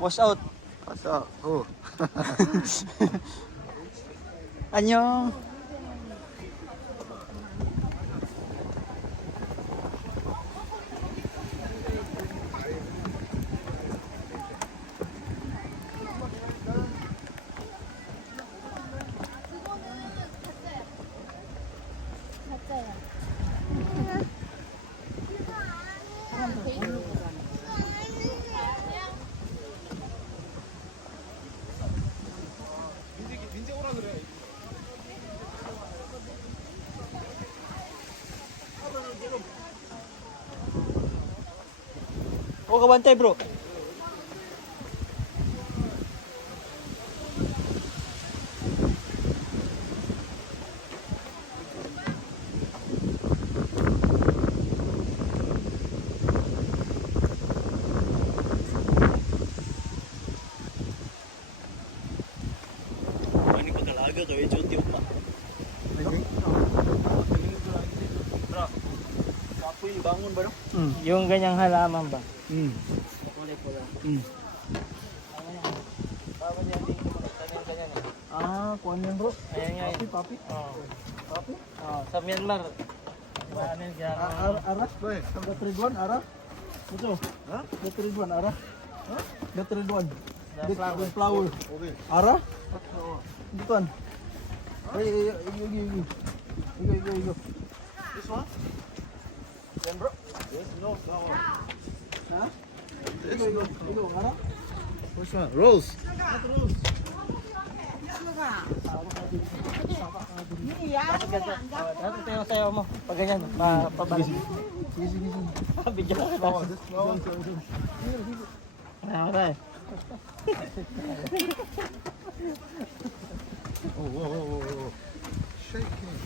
Wash out. 아싸. 어. 안녕. O kabantay bro. Ini pagkalaga to, i-duty pa. Bro, kapoy yung bangon ba no? Yung ganyang halaman ba? Kulay pula. Tama niya dito mo. Tanyan ganyan eh. Ah, kuan yan bro. Ayan nga yun. Papi. Oo. Papi. Sa Myanmar. Ano yung ginagawa? Ara? Gatridwan, ara? Ito. Ha? Gatridwan, ara? Ha? Gatridwan. The flower. Flower. 어디? Ara? 어. Dito. Ay, yun. Igo. This one? Yan bro. Yes, no, that one. Ha? This Igo, ara? Which one? Rose. Dapat tayo sayo mo. Pag ganyan. Pabalik. Sige. Bigyan ka Flower. na. This flower. Wala eh. Oh, whoa. Shaking.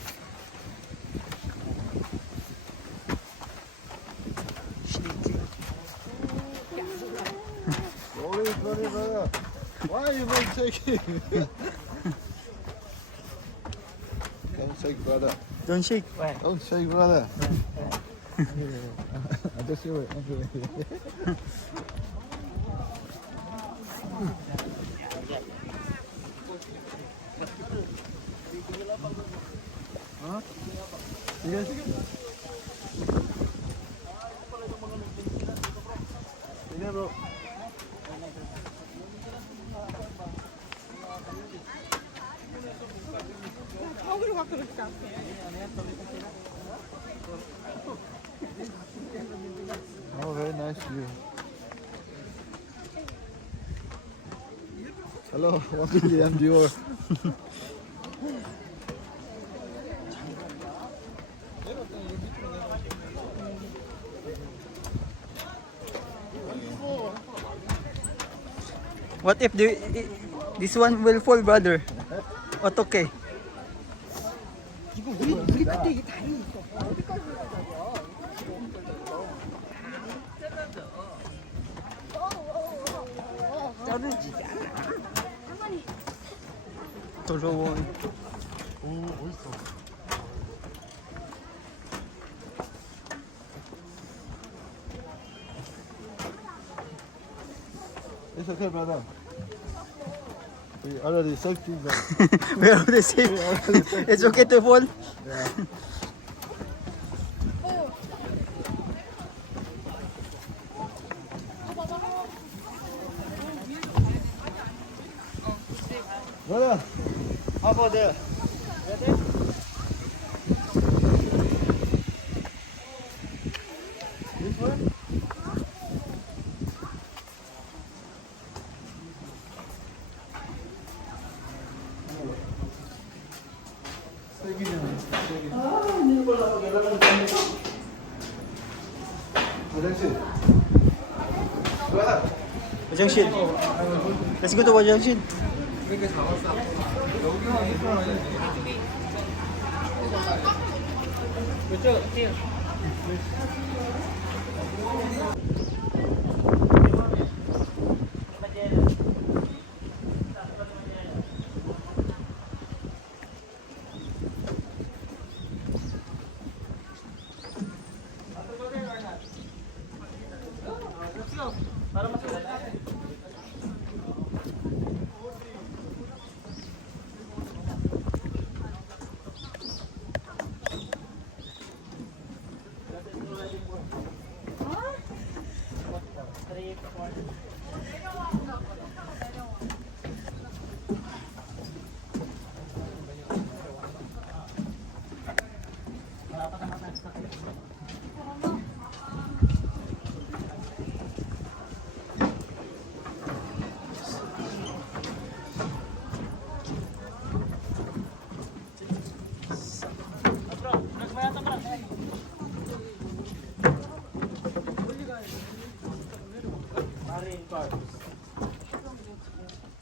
Sorry, brother. Why are you not shaking? Don't shake, brother. Don't shake. Don't shake, brother. 아저씨 왜? Sige bro. Oh, very nice view. Hello, 1 million viewer. What if this one will fall, brother? What okay? 더러워. 오, 멋있어. It's okay, brother. We already safety zone. We're on the safe. It's okay to fall. Yeah. Brother, how about there? This one? 화장실. brother. 화장실. Let's go to 화장실.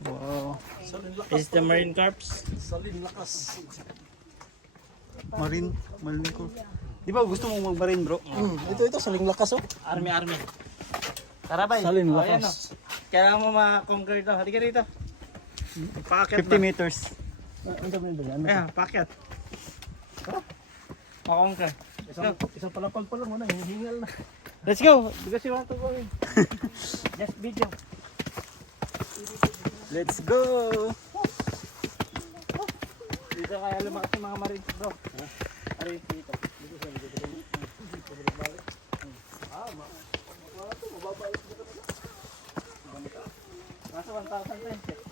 Wow. This is the marine carps. Salin lakas. Marine ko. Di ba gusto mong mag-marine, bro? Ito, saling lakas oh. Army. Tara bay. Salin Oh, lakas. ayan, oh. Kailangan mo ma-conquer ito. Halika rito. Paakyat 50 ba? meters. Ang dami nila. Ano? Ayan, paakyat. Ma-conquer. Isang palapag pa lang muna, hinihingal na. Let's go! Because you want to go in. Just video. Let's go! Dito kaya lumakas yung mga marines, bro. Marines dito. Nasa 1,000 pesos.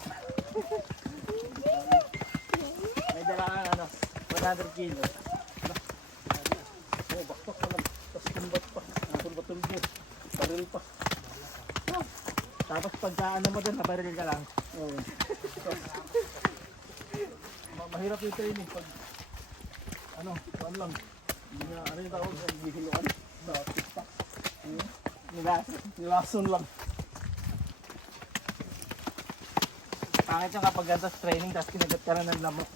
May dala kang ano, 100 kilos. Oh, baktok pa lang. Tapos tumbat pa. Tumbat-tumbo. Baril pa. Tapos pagka ano mo dun, nabaril ka lang. Oh. Mahirap yung training pag ano, saan lang. Hindi na, ano yung tawag, hindi hiluan. Tiktak. Nilason lang. Pangit yung kapag ganito training, tapos kinagat ka na ng lamok.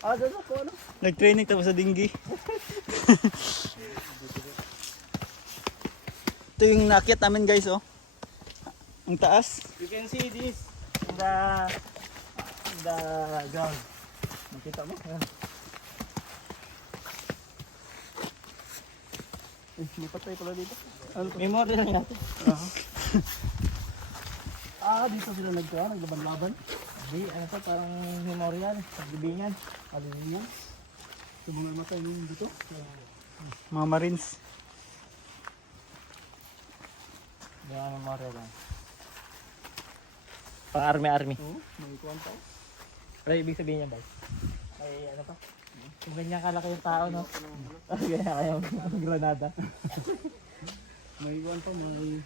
Doon ako, ano? Nag-training tapos sa dinggi. Ito yung nakit namin guys, oh. Ang taas. You can see this in the ground. Nakita mo? Ayan. May patay pala dito. Memory lang natin. Dito sila naglaban-laban. Di, ano to, parang memorial, pagbibingan. Aliliyan. Ito mga matay nung dito. Mga marines. Di, memorial lang. Pang army. Oo, may kuwan pa. Ano ibig sabihin niya, bay? May ano pa? Kung ganyan kalaki yung tao, no? Ganyan kaya yung granada. May kuwan pa, may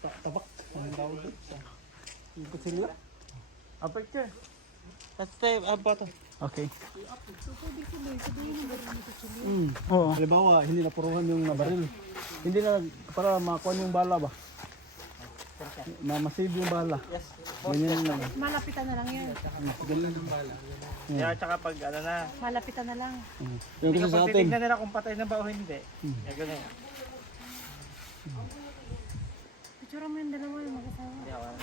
tabak. Ang tawag doon sa yung kutsilyo. Aperture. That's the bottom. Okay. Oo. Halimbawa, hindi na puruhan yung baril. Hindi na para makuha yung bala ba? Masave yung bala. Yes. Ganyan lang. Malapitan na lang yan. Ganyan yung bala. Yeah, tsaka pag ano na. Malapitan na lang. Yung Hindi kasi ka sa pag atin. titignan nila kung patay na ba o hindi. Eh, ganyan. Picture mo yung dalawa yung mag-asawa. Yeah,